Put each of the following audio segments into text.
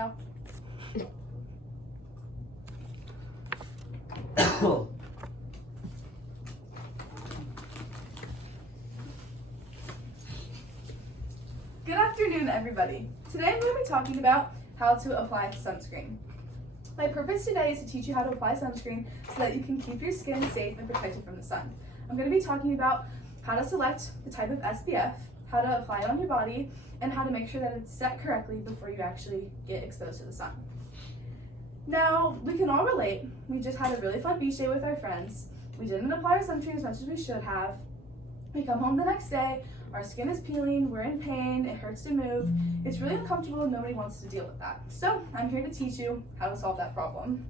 now. Good afternoon, everybody. Today I'm going to be talking about how to apply sunscreen. My purpose today is to teach you how to apply sunscreen so that you can keep your skin safe and protected from the sun. I'm going to be talking about how to select the type of SPF, how to apply it on your body, and how to make sure that it's set correctly before you actually get exposed to the sun. Now, we can all relate. We just had a really fun beach day with our friends. We didn't apply our sunscreen as much as we should have. We come home the next day, our skin is peeling, we're in pain, it hurts to move. It's really uncomfortable and nobody wants to deal with that. So I'm here to teach you how to solve that problem.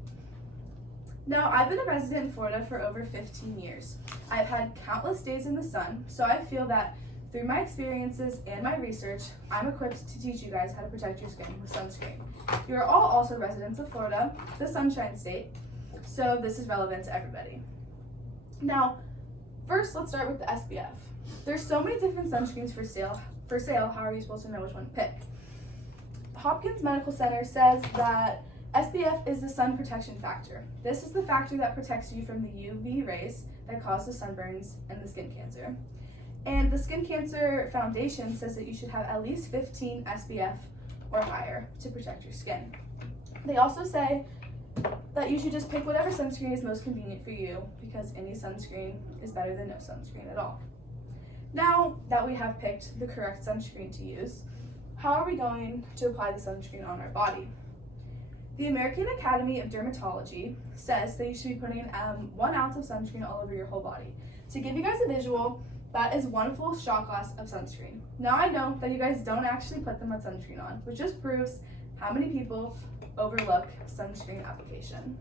Now, I've been a resident in Florida for over 15 years. I've had countless days in the sun, so I feel that through my experiences and my research, I'm equipped to teach you guys how to protect your skin with sunscreen. You are all also residents of Florida, the Sunshine State, so this is relevant to everybody. Now, first, let's start with the SPF. There's so many different sunscreens for sale. How are you supposed to know which one to pick? Hopkins Medical Center says that SPF is the sun protection factor. This is the factor that protects you from the UV rays that cause the sunburns and the skin cancer. And the Skin Cancer Foundation says that you should have at least 15 SPF or higher to protect your skin. They also say that you should just pick whatever sunscreen is most convenient for you because any sunscreen is better than no sunscreen at all. Now that we have picked the correct sunscreen to use, how are we going to apply the sunscreen on our body? The American Academy of Dermatology says that you should be putting 1 ounce of sunscreen all over your whole body. To give you guys a visual, that is 1 full shot glass of sunscreen. Now I know that you guys don't actually put them with sunscreen on, which just proves how many people overlook sunscreen application.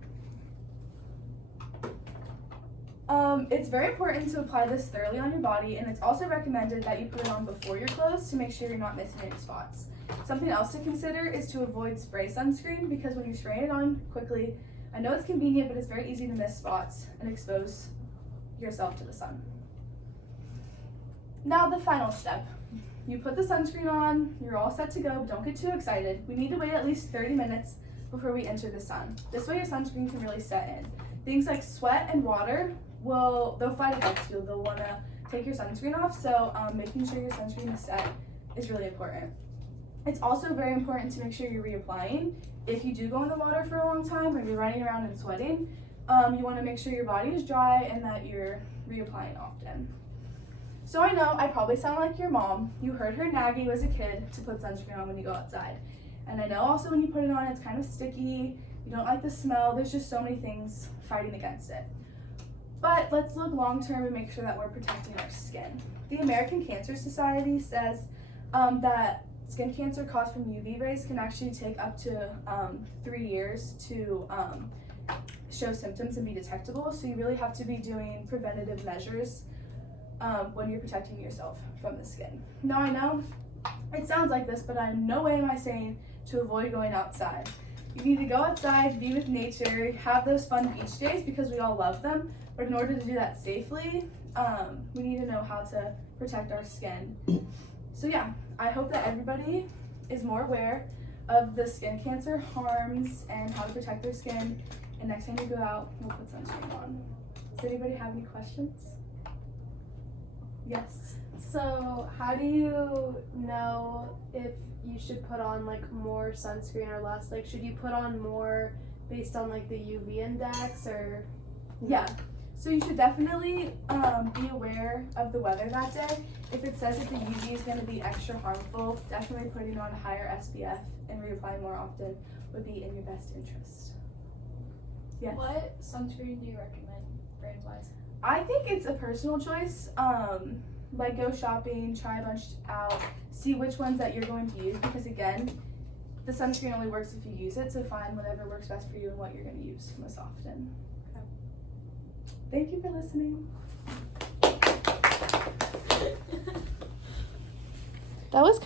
It's very important to apply this thoroughly on your body, and it's also recommended that you put it on before your clothes to make sure you're not missing any spots. Something else to consider is to avoid spray sunscreen because when you're spraying it on quickly, I know it's convenient, but it's very easy to miss spots and expose yourself to the sun. Now the final step. You put the sunscreen on, you're all set to go, but don't get too excited. We need to wait at least 30 minutes before we enter the sun. This way your sunscreen can really set in. Things like sweat and water, they'll fight against you. They'll want to take your sunscreen off, so making sure your sunscreen is set is really important. It's also very important to make sure you're reapplying. If you do go in the water for a long time or you're running around and sweating, you want to make sure your body is dry and that you're reapplying often. So I know I probably sound like your mom. You heard her nag you as a kid to put sunscreen on when you go outside. And I know also when you put it on, it's kind of sticky, you don't like the smell, there's just so many things fighting against it. But let's look long term and make sure that we're protecting our skin. The American Cancer Society says that skin cancer caused from UV rays can actually take up to 3 years to show symptoms and be detectable. So you really have to be doing preventative measures when you're protecting yourself from the skin. Now I know it sounds like this, but in no way am I saying to avoid going outside. You need to go outside, be with nature, have those fun beach days because we all love them, but in order to do that safely, we need to know how to protect our skin. So yeah, I hope that everybody is more aware of the skin cancer harms and how to protect their skin, and next time you go out, we'll put sunscreen on. Does anybody have any questions? Yes. So how do you know if you should put on like more sunscreen or less? Like should you put on more based on like the UV index or? Yeah. So you should definitely be aware of the weather that day. If it says that the UV is going to be extra harmful, definitely putting on a higher SPF and reapplying more often would be in your best interest. Yes. What sunscreen do you recommend brand-wise? I think it's a personal choice. Like go shopping, try a bunch out, see which ones that you're going to use because again, the sunscreen only works if you use it, so find whatever works best for you and what you're going to use most often. Okay. Thank you for listening. That was